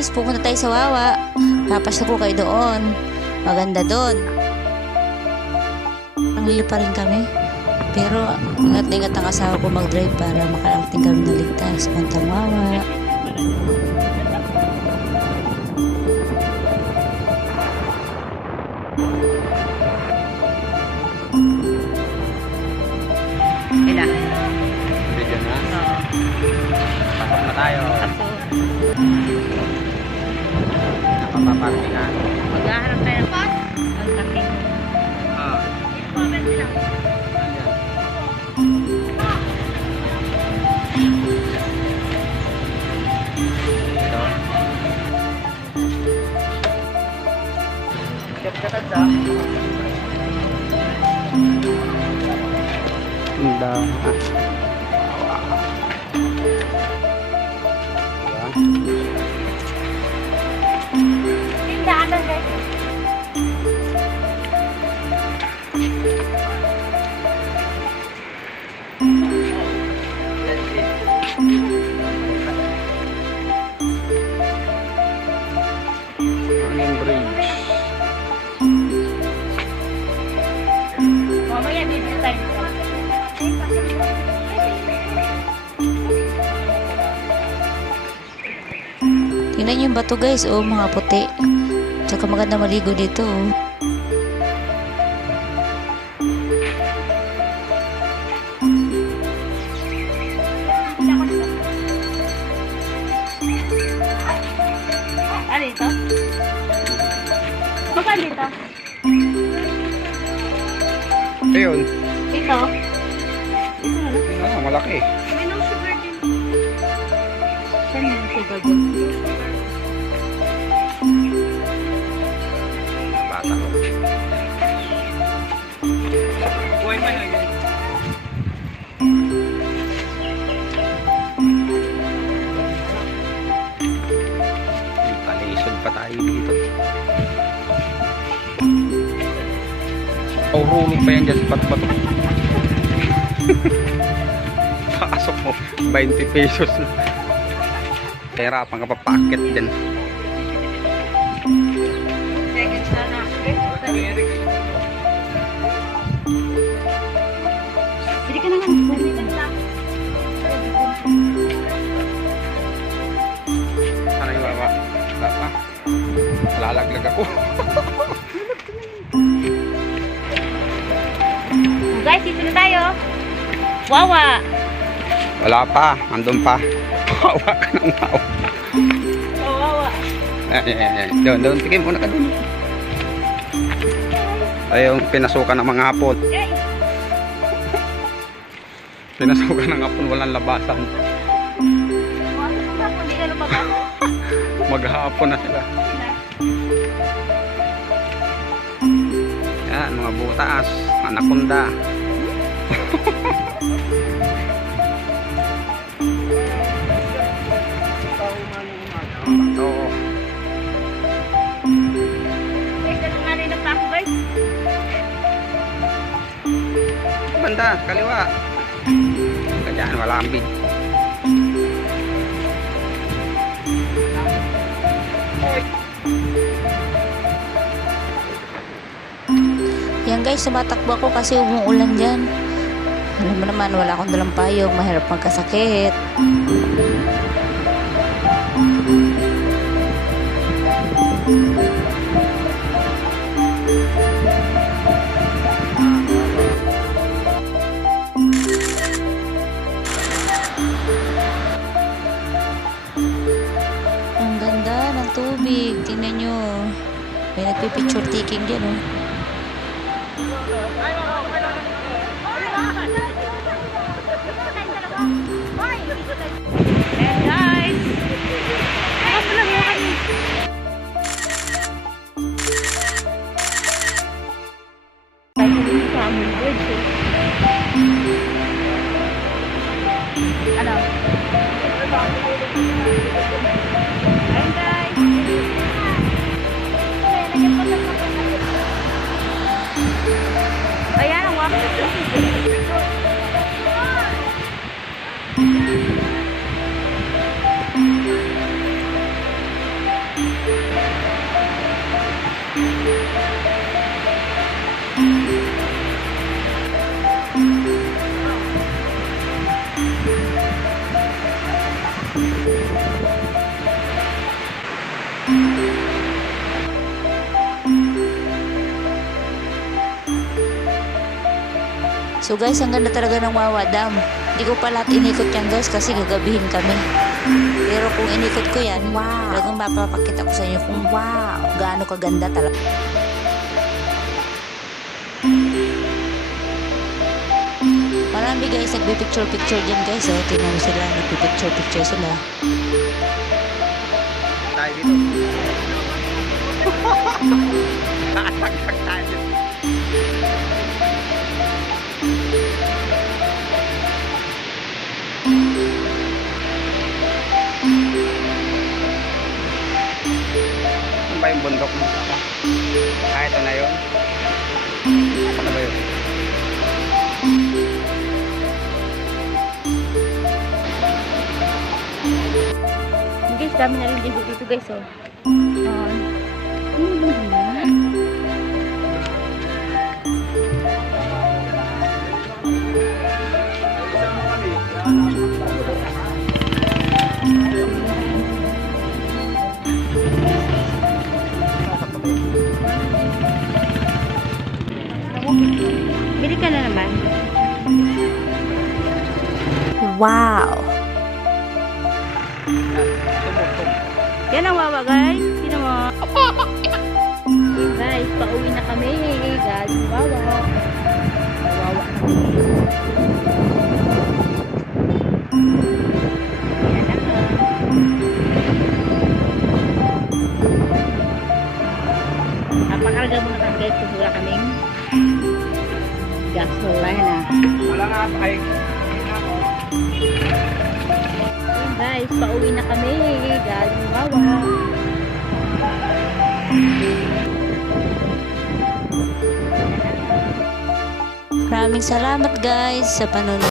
guys, pupunta tayo sa Wawa. Papasyal ko kayo doon. Maganda doon. Ang lilo pa rin kami. Pero ingat na ingat ang asawa ko mag-drive para makarating kami na ligtas. Puntang Wawa. Ila. Video na. Oo. Pasok na tayo. Kaso, Napapapartingan. maghahanap tayo ng kasino. Ah. Comment lang. Ito. Ganda. Tindahan guys. Hanging bridge. Mamaya bibili tayo. Tingnan niyo yung bato guys. Oh, mga puti. Tsaka maganda maligo dito. Oh. Ano ito? Magkano dito? Ayun. Ito? Ito na lang. Ah, malaki. May no sugar din. Saan yung sugar din? Bata ko. Buhay pa yun. May palisod pa tayo dito. Oh, rulog pa yan dyan sa bato-bato. Pasok mo, 20 pesos na. Kaya pang kapapakit dyan. Second sana. Bili ka na nga. Bili ka na. Ano yung baba? Baba? Lalaglag ako. Guys, dito na tayo. Wawa. Wala pa, andun pa. Hawa ka ng hawa. Oh, wawa. Doon, tigim muna ka doon. Ay, yung pinasukan ng mga hapon. Yay! Pinasukan ng hapon, walang labasan. Hindi ka lumabas. Maghapon na sila. Yan, mga butas, anaconda. Oo. Guys, ito nga rin ang tapo guys. Banda, kaliwa. Kaya wala ang bid. Yan guys, sumatakbo ako kasi umuulan dyan. Alam mo naman, wala akong dalang payong. Mahirap magkasakit. Ang ganda ng tubig. Tingnan nyo. May nagpipicture taking dyan, oh. Ayan guys. Ako lang yung kami. Tayo dito sa aming bridge eh. Ano? Ayan guys. So guys, ang ganda talaga ng Wawa Dam. Hindi ko pa lahat inikot yan guys kasi gagabihin kami. Pero kung inikot ko yan, talagang mapapakita ko sa inyo kung gaano kaganda talaga. Marami guys nagpipicture-picture dyan guys. Oh, tingnan mo sila, nagpipicture-picture sila. Tayo dito. Nakatagtag tayo. Ano ba yung bundok mo? Ito na yun. Ano ba yun? Guys, dami na rin dito guys, oh. Bili ka na naman. Wow! Yan ang Wawa guys. Sino mo? Guys, pauwi na kami. Galing Wawa. Wawa kami. Yan na nga. Napakarga muna kami guys. Kung wala kaming gasolina. Wala nga ay. Guys, pauwi na kami. Galing Wawa. Maraming salamat guys sa panonood.